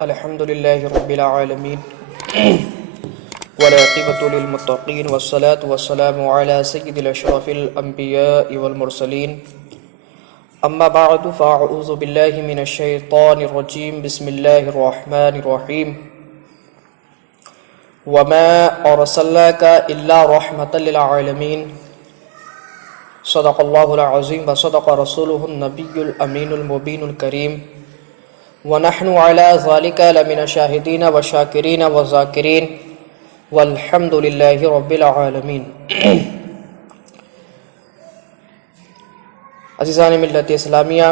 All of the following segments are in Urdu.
الحمد لله رب العالمين والعاقبة للمتقين والصلاة والسلام على سيد الأشرف الأنبياء والمرسلين أما بعد فأعوذ بالله من الشيطان الرجيم بسم الله الرحمن الرحيم وما أرسلناك إلا رحمة للعالمين صدق الله العظيم وصدق رسوله النبي الأمين المبين الكريم ونحن على ذلك لمن الشاهدين والشاكرين والذاكرين والحمد لله رب العالمين۔ عزیزان ملت اسلامیہ،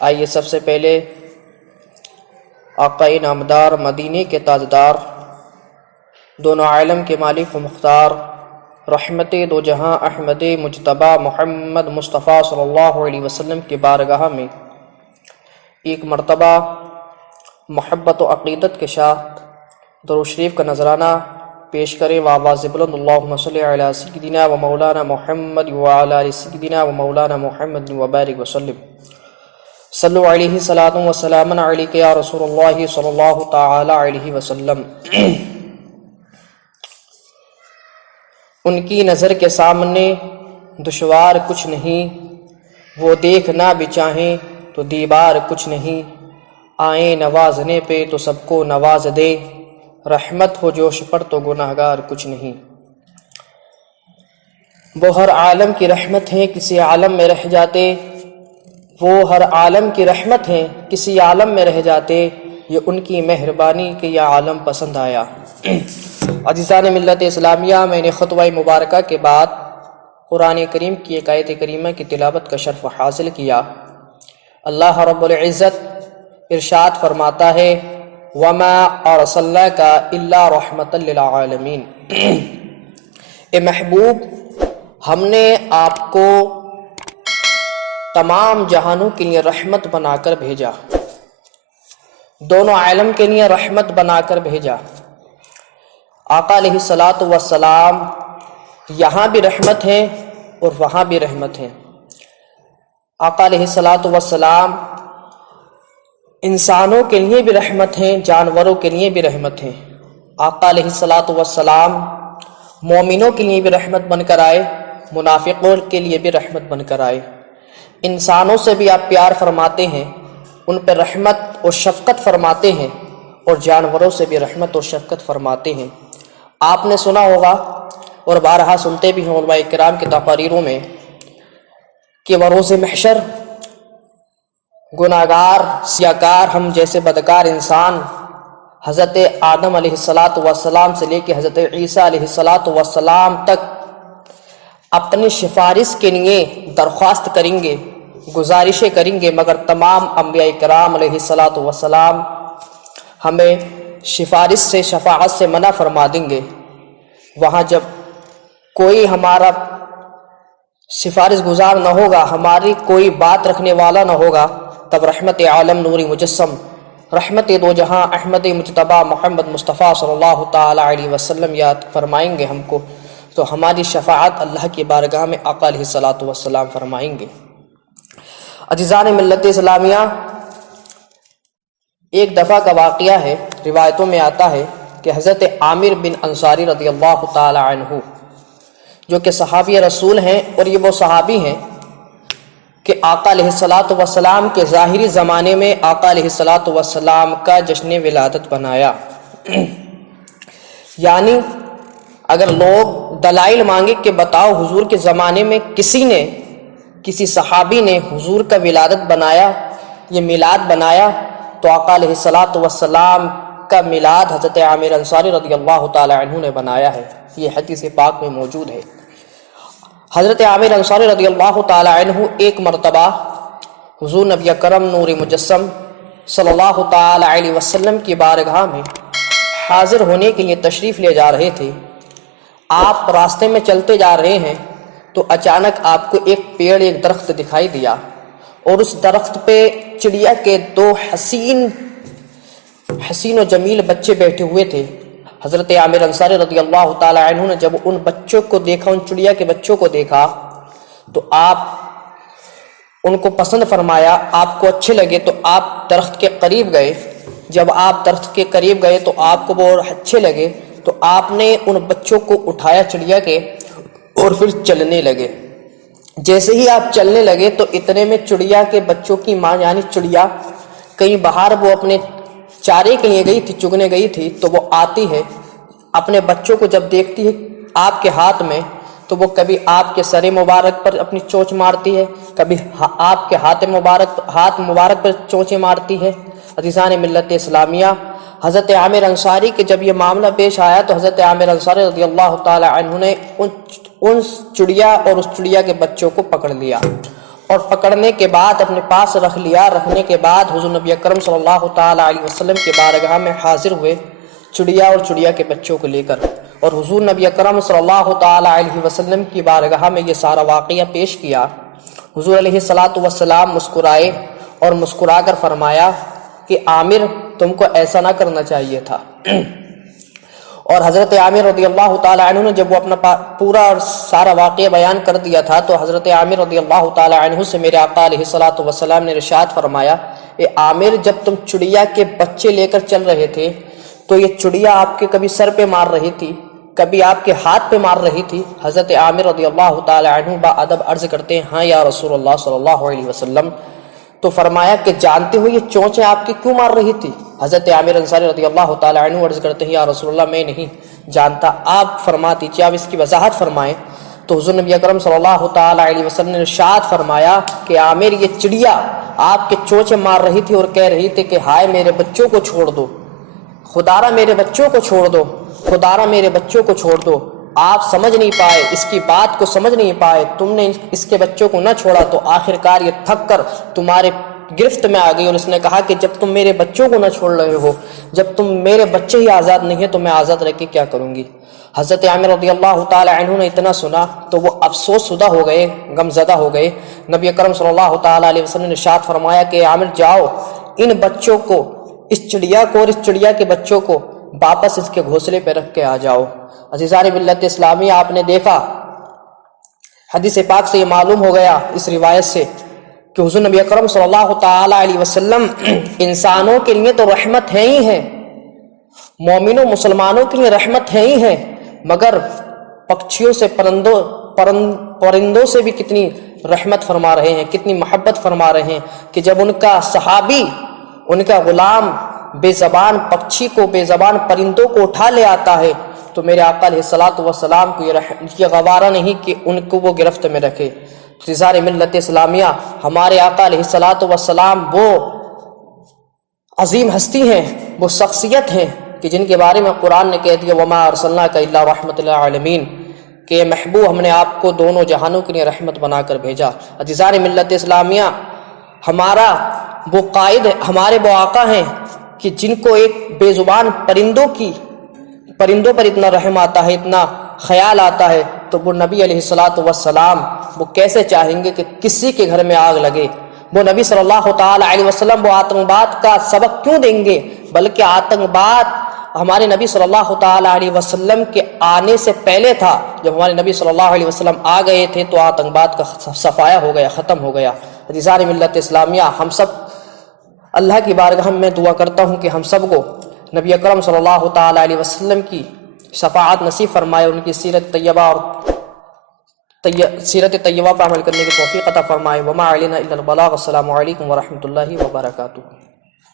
آئیے سب سے پہلے آقا نامدار، مدینے کے تاجدار، دونوں عالم کے مالک و مختار، رحمت دو جہاں احمد مجتبی محمد مصطفیٰ صلی اللہ علیہ وسلم کی بارگاہ میں ایک مرتبہ محبت و عقیدت کے ساتھ درود شریف کا نذرانہ پیش کریں وآواز بلند اللہم صلی علی سیدنا و مولانا محمد وعلی آل سیدنا و مولانا محمد وبارک وسلم۔ صلو علیہ صلاۃ و سلام علیک یا رسول اللہ صلی اللہ تعالی علیہ وسلم۔ ان کی نظر کے سامنے دشوار کچھ نہیں، وہ دیکھنا بھی چاہیں تو دیوار کچھ نہیں، آئیں نوازنے پہ تو سب کو نواز دے، رحمت ہو جوش پر تو گناہگار کچھ نہیں۔ وہ ہر عالم کی رحمت ہیں، کسی عالم میں رہ جاتے، وہ ہر عالم کی رحمت ہیں، کسی عالم میں رہ جاتے، یہ ان کی مہربانی کہ یہ عالم پسند آیا۔ عزیزان ملت اسلامیہ، میں نے خطبہ مبارکہ کے بعد قرآن کریم کی ایک آیت کریمہ کی تلاوت کا شرف حاصل کیا۔ اللہ رب العزت ارشاد فرماتا ہے وَمَا أَرْسَلْنَاكَ إِلَّا رَحْمَةً لِلْعَالَمِينَ، اے محبوب، ہم نے آپ کو تمام جہانوں کے لیے رحمت بنا کر بھیجا، دونوں عالم کے لیے رحمت بنا کر بھیجا۔ آقا علیہ الصلاۃ والسلام یہاں بھی رحمت ہیں اور وہاں بھی رحمت ہیں۔ آقا علیہ الصلاۃ والسلام انسانوں کے لیے بھی رحمت ہیں، جانوروں کے لیے بھی رحمت ہیں۔ آقا علیہ الصلاۃ والسلام مومنوں کے لیے بھی رحمت بن کر آئے، منافقوں کے لیے بھی رحمت بن کر آئے۔ انسانوں سے بھی آپ پیار فرماتے ہیں، ان پہ رحمت اور شفقت فرماتے ہیں، اور جانوروں سے بھی رحمت اور شفقت فرماتے ہیں۔ آپ نے سنا ہوگا اور بارہا سنتے بھی ہیں علماء کرام کی تقاریروں میں کہ بروز محشر گناہگار، سیاکار، ہم جیسے بدکار انسان حضرت آدم علیہ السلام سے لے کے حضرت عیسیٰ علیہ السلام تک اپنی سفارش کے لیے درخواست کریں گے، گزارشیں کریں گے، مگر تمام انبیاء کرام علیہ السلام ہمیں سفارش سے، شفاعت سے منع فرما دیں گے۔ وہاں جب کوئی ہمارا سفارش گزار نہ ہوگا، ہماری کوئی بات رکھنے والا نہ ہوگا، تب رحمت عالم نوری مجسم، رحمت دو جہاں احمد مجتبی محمد مصطفیٰ صلی اللہ تعالی علیہ وسلم یاد فرمائیں گے ہم کو، تو ہماری شفاعت اللہ کی بارگاہ میں آقا علیہ الصلاۃ والسلام فرمائیں گے۔ عزیزان ملت اسلامیہ، ایک دفعہ کا واقعہ ہے، روایتوں میں آتا ہے کہ حضرت عامر بن انصاری رضی اللہ تعالی عنہ، جو کہ صحابی رسول ہیں، اور یہ وہ صحابی ہیں کہ آقا علیہ السلام کے ظاہری زمانے میں آقا علیہ السلام کا جشن ولادت بنایا۔ یعنی اگر لوگ دلائل مانگے کہ بتاؤ حضور کے زمانے میں کسی صحابی نے حضور کا ولادت بنایا، یہ میلاد بنایا، تو آقا علیہ السلام کا میلاد حضرت عامر انصاری رضی اللہ تعالی عنہ نے بنایا ہے۔ یہ حدیث پاک میں موجود ہے۔ حضرت عامر انصاری رضی اللہ تعالی عنہ ایک مرتبہ حضور نبی اکرم نور مجسم صلی اللہ تعالی علیہ وسلم کی بارگاہ میں حاضر ہونے کے لیے تشریف لے جا رہے تھے۔ آپ راستے میں چلتے جا رہے ہیں تو اچانک آپ کو ایک پیڑ، ایک درخت دکھائی دیا، اور اس درخت پہ چڑیا کے دو حسین و جمیل بچے بیٹھے ہوئے تھے۔ حضرت عامر انصاری رضی اللہ تعالی عنہ نے جب ان بچوں کو دیکھا، ان چڑیا کے بچوں کو دیکھا، تو آپ ان کو پسند فرمایا، آپ کو اچھے لگے تو آپ درخت کے قریب گئے۔ جب آپ درخت کے قریب گئے تو آپ کو وہ اچھے لگے تو آپ نے ان بچوں کو اٹھایا چڑیا کے اور پھر چلنے لگے۔ جیسے ہی آپ چلنے لگے تو اتنے میں چڑیا کے بچوں کی ماں یعنی چڑیا کہیں باہر وہ اپنے چارے کے لیے گئی تھی، چگنے گئی تھی، تو وہ آتی ہے، اپنے بچوں کو جب دیکھتی ہے آپ کے ہاتھ میں تو وہ کبھی آپ کے سر مبارک پر اپنی چونچ مارتی ہے، کبھی آپ کے ہاتھ مبارک پر چونچیں مارتی ہے۔ عزیزان ملت اسلامیہ، حضرت عامر انصاری کے جب یہ معاملہ پیش آیا تو حضرت عامر انصاری رضی اللہ تعالی عنہ نے ان چڑیا اور اس چڑیا کے بچوں کو پکڑ لیا، اور پکڑنے کے بعد اپنے پاس رکھ لیا۔ رکھنے کے بعد حضور نبی اکرم صلی اللہ تعالی علیہ وسلم کے بارگاہ میں حاضر ہوئے چڑیا اور چڑیا کے بچوں کو لے کر، اور حضور نبی اکرم صلی اللہ تعالی علیہ وسلم کی بارگاہ میں یہ سارا واقعہ پیش کیا۔ حضور علیہ الصلاۃ والسلام مسکرائے اور مسکرا کر فرمایا کہ عامر تم کو ایسا نہ کرنا چاہیے تھا۔ اور حضرت عامر رضی اللہ تعالی عنہ نے جب وہ اپنا پورا اور سارا واقعہ بیان کر دیا تھا تو حضرت عامر رضی اللہ تعالی عنہ سے میرے آقا علیہ الصلاۃ والسلام نے ارشاد فرمایا، اے عامر جب تم چڑیا کے بچے لے کر چل رہے تھے تو یہ چڑیا آپ کے کبھی سر پہ مار رہی تھی، کبھی آپ کے ہاتھ پہ مار رہی تھی؟ حضرت عامر رضی اللہ تعالی عنہ با ادب عرض کرتے ہیں، ہاں یا رسول اللہ صلی اللہ علیہ وسلم۔ تو فرمایا کہ جانتے ہو یہ چونچیں آپ کی کیوں مار رہی تھی؟ حضرت عامر انصاری رضی اللہ تعالی عنہ عرض کرتے ہیں، یا رسول اللہ میں نہیں جانتا، آپ فرما دیجیے، آپ اس کی وضاحت فرمائیں۔ تو حضور نبی اکرم صلی اللہ تعالی علیہ وسلم نے ارشاد فرمایا کہ عامر یہ چڑیا آپ کے چونچیں مار رہی تھی اور کہہ رہی تھی کہ ہائے میرے بچوں کو چھوڑ دو، خدارا میرے بچوں کو چھوڑ دو، خدارا میرے بچوں کو چھوڑ دو۔ آپ سمجھ نہیں پائے، اس کی بات کو سمجھ نہیں پائے، تم نے اس کے بچوں کو نہ چھوڑا تو آخر کار یہ تھک کر تمہارے گرفت میں آ گئی، اور اس نے کہا کہ جب تم میرے بچوں کو نہ چھوڑ رہے ہو، جب تم میرے بچے ہی آزاد نہیں ہیں تو میں آزاد رہ کے کیا کروں گی۔ حضرت عامر رضی اللہ تعالی عنہ نے اتنا سنا تو وہ افسوس شدہ ہو گئے، غم زدہ ہو گئے۔ نبی اکرم صلی اللہ تعالی علیہ وسلم نے ارشاد فرمایا کہ عامر جاؤ، ان بچوں کو، اس چڑیا کو اور اس چڑیا کے بچوں کو واپس اس کے گھونسلے پہ رکھ کے آ جاؤ۔ عزیزان ملت اسلامیہ، آپ نے دیکھا حدیث پاک سے یہ معلوم ہو گیا اس روایت سے کہ حضور نبی اکرم صلی اللہ تعالی علیہ وسلم انسانوں کے لیے تو رحمت ہے ہی ہے، مومنوں مسلمانوں کے لیے رحمت ہے ہی ہے، مگر پکشیوں سے پرندوں سے بھی کتنی رحمت فرما رہے ہیں، کتنی محبت فرما رہے ہیں کہ جب ان کا صحابی، ان کا غلام بے زبان پکشی کو، بے زبان پرندوں کو اٹھا لے آتا ہے تو میرے آقا علیہ الصلاۃ والسلام کو یہ گوارا نہیں کہ ان کو وہ گرفت میں رکھے۔ عزیزان ملت اسلامیہ، ہمارے آقا علیہ الصلاۃ والسلام وہ عظیم ہستی ہیں، وہ شخصیت ہیں کہ جن کے بارے میں قرآن نے کہہ دیا وما ارسلناک الا رحمۃ للعالمین، کہ محبوب ہم نے آپ کو دونوں جہانوں کے لیے رحمت بنا کر بھیجا۔ عزیزان ملت اسلامیہ، ہمارا وہ قائد، ہمارے وہ آقا ہیں کہ جن کو ایک بے زبان پرندوں پر اتنا رحم آتا ہے، اتنا خیال آتا ہے، تو وہ نبی علیہ الصلاۃ والسلام وہ کیسے چاہیں گے کہ کسی کے گھر میں آگ لگے؟ وہ نبی صلی اللہ تعالی علیہ وسلم وہ آتنکواد کا سبق کیوں دیں گے؟ بلکہ آتنکواد ہمارے نبی صلی اللہ تعالی علیہ وسلم کے آنے سے پہلے تھا۔ جب ہمارے نبی صلی اللہ علیہ وسلم آ گئے تھے تو آتنکواد کا صفایا ہو گیا، ختم ہو گیا۔ عزیزان ملت اسلامیہ، ہم سب اللہ کی بارگاہ میں دعا کرتا ہوں کہ ہم سب کو نبی اکرم صلی اللہ تعالی علیہ وسلم کی شفاعت نصیب فرمائے، ان کی سیرت طیبہ پر عمل کرنے کی توفیق عطا فرمائے۔ وما علینا الا البلاغ۔ السلام علیکم ورحمۃ اللہ وبرکاتہ۔